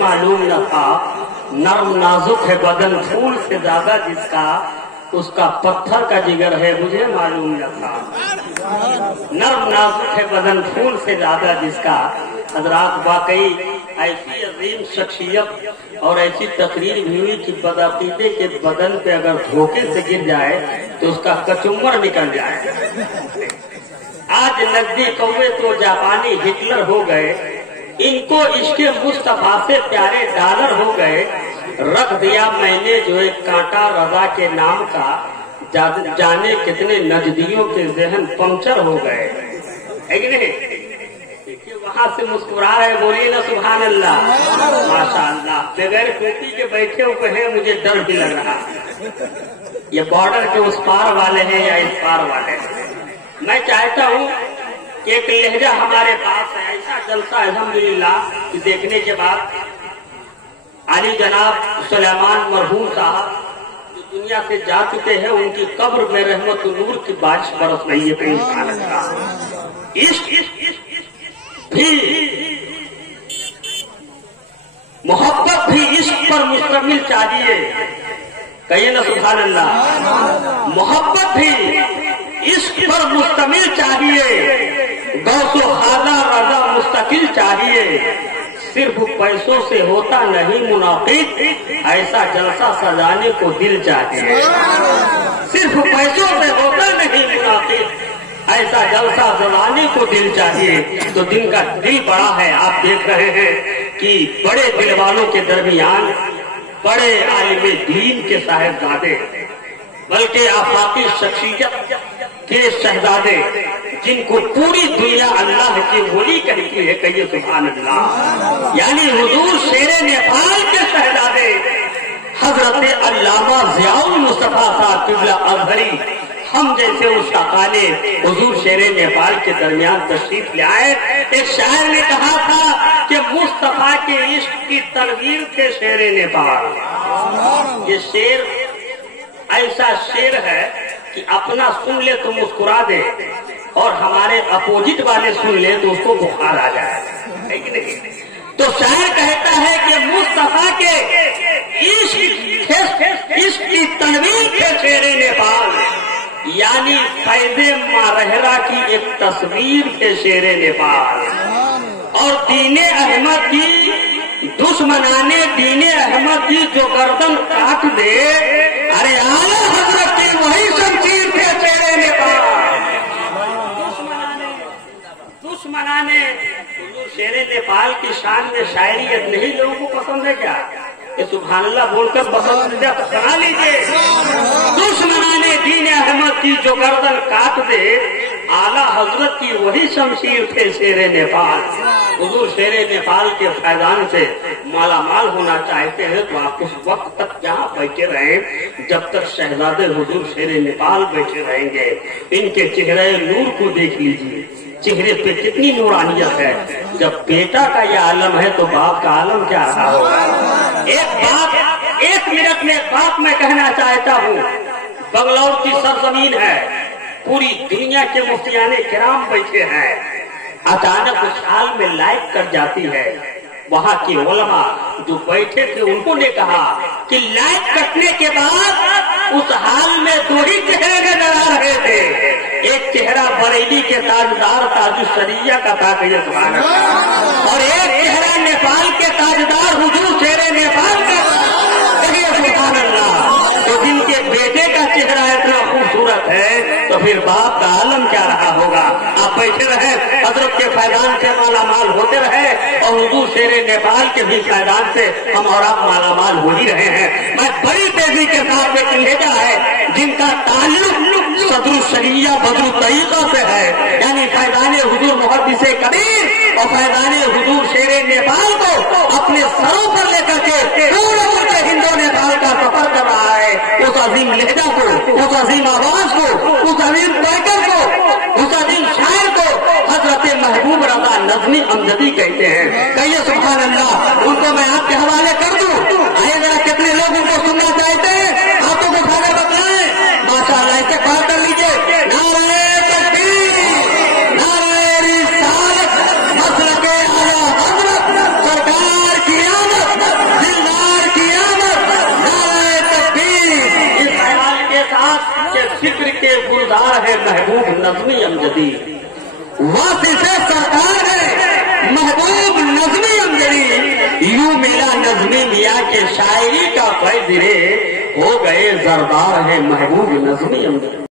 मालूम न था, नर्म नाजुक है बदन फूल से ज्यादा जिसका, उसका पत्थर का जिगर है मुझे मालूम न था। नर्म नाजुक है बदन फूल से ज्यादा जिसका। हजरात वाकई ऐसी अजीम शख्सियत और ऐसी तकरीर भी हुई कि बदअकीदे के बदन पे अगर धोखे से गिर जाए तो उसका कचुम्बर निकल जाए। आज नकदी कौवे तो जापानी हिटलर हो गए, इनको इसके मुस्तफा से प्यारे डॉलर हो गए। रख दिया मैंने जो एक कांटा रजा के नाम का, जाने कितने नजदियों के जहन पंक्चर हो गए। है कि नहीं? देखिए वहां से मुस्कुरा रहे, बोलिए ना सुभान अल्लाह, माशाअल्लाह। बगैर खेती के बैठे हुए हैं, मुझे डर भी लग रहा है ये बॉर्डर के उस पार वाले हैं या इस पार वाले हैं। मैं चाहता हूँ कि एक लहजा हमारे पास है, ऐसा जलसा अल्हम्दुलिल्लाह कि देखने के बाद आली जनाब सुलेमान मरहूम साहब जो दुनिया से जा चुके हैं, उनकी कब्र में रहमत नूर की बारिश बरस रही है। कहीं भी मोहब्बत भी इश्क पर मुश्तमिल चाहिए। कहिए ना सुभान अल्लाह। मोहब्बत भी इश्क पर मुश्तमिल चाहिए, गौसो खाला रजा मुस्तकिल चाहिए। सिर्फ पैसों से होता नहीं मुनाफिक, ऐसा जलसा सजाने को दिल चाहिए। सिर्फ पैसों से होता नहीं मुनाफिक, ऐसा जलसा सजाने को दिल चाहिए। तो दिन का दिल बड़ा है। आप देख रहे हैं कि बड़े दिल वालों के दरमियान बड़े आलिम दीन के साहिबजादे, बल्कि आफाकी शख्सियत के शहजादे, जिनको पूरी दुनिया अल्लाह की वली कहती है। कहिए सुभान अल्लाह। यानी हुजूर शेरे नेपाल के शहजादे हजरत अल्लामा ज़ियाउल मुस्तफा साहब क़िबला अज़हरी, हम जैसे उस शाकाले हुजूर शेरे नेपाल के दरमियान तशरीफ ले आए। एक शायर ने कहा था कि मुस्तफा के इश्क की तनवीर थे शेरे नेपाल। ये शेर ऐसा शेर है कि अपना सुन ले तो मुस्कुरा दे, और हमारे अपोजिट वाले सुन ले तो उसको बुखार आ जाए। है कि नहीं? तो शायर कहता है कि मुस्तफा के इश्क की तनवीर थे शेरे नेपाल, यानी फैज़े मारहरा की एक तस्वीर थे शेरे नेपाल। और दीने अहमद की दुश्मनाने दीने अहमद की जो गर्दन काट दे, अरे आला हजरत की वही शमशीर थे शेरे नेपाल। दुश्मनाने शेरे नेपाल की शान में शायरियत नहीं लोगों को पसंद है क्या? ये सुभान अल्लाह बोलकर पसंद बना लीजिए। दुश्मनाने दीन अहमद की जो गर्दन काट दे, आला हजरत की वही शमशीर थे शेरे नेपाल। हुजूर शेरे नेपाल के फैजान से माला माल होना चाहते हैं तो आप उस वक्त तक यहाँ बैठे रहें जब तक शहजादे हुजूर शेरे नेपाल बैठे रहेंगे। इनके चेहरे नूर को देख लीजिए, चेहरे पे कितनी नूरानियत है। जब बेटा का यह आलम है तो बाप का आलम क्या रहा होगा। एक मिनट में एक बात मैं कहना चाहता हूँ। बंगलौर की सरजमीन है, पूरी दुनिया के मुफ्तियाने किराम बैठे हैं। अचानक उस हाल में लाइट कट जाती है। वहाँ के उलमा जो बैठे थे उन्होंने कहा कि लाइट कटने के बाद उस हाल में दो ही चेहरे नजर आ रहे थे। एक चेहरा बरेली के ताजदार ताजुशरिया का था, और एक चेहरा नेपाल के ताजदार हुजूर शेरे नेपाल का। कहिए सुभान अल्लाह। तो जिनके बेटे का चेहरा इतना खूबसूरत है तो फिर बाप का आलम क्या रहा होगा। आप बैठे रहे, हजरत के फैजान से माला माल होते रहे, और हुजूर शेरे नेपाल के भी फैजान से हम और आप माला माल हो ही रहे हैं। मैं बड़ी तेजी के साथ एक लहजा है जिनका ताल्लुक सदरुल शरिया बदरुल तरीका से है, यानी फैजाने हुजूर मुहद्दिसे कबीर और फैजाने हुजूर शेरे नेपाल को अपने सरों पर लेकर के पूरे हिंदो नेपाल का सफर कर रहा है। उस अजीम लहजा को, उस अजीम आवाज को, उस अजीम पैकर को, उस अजीम शायर को हजरत महबूब रजा नज़्मी अमजदी कहते हैं। कहिए सुभान अल्लाह। उनको मैं आपके हवाले कर दूं। आइए जरा कितने लोग उनको सुनना चाहते हैं, हाथों को उठाकर बताएं। माशाअल्लाह, ऐसे बात कर लीजिए। नारे तकबीर, नारे रिसालत, मसलके आला हजरत, सरकार की आमद, फिक्र के गुलजार है महबूब नज़्मी अमजदी। वासिफ़ सरकार है महबूब नज़्मी अमजदी। यूं मिला नज़्मी मियाँ के शायरी का फैज़ रे, हो गए जरदार है महबूब नज़्मी अमजदी।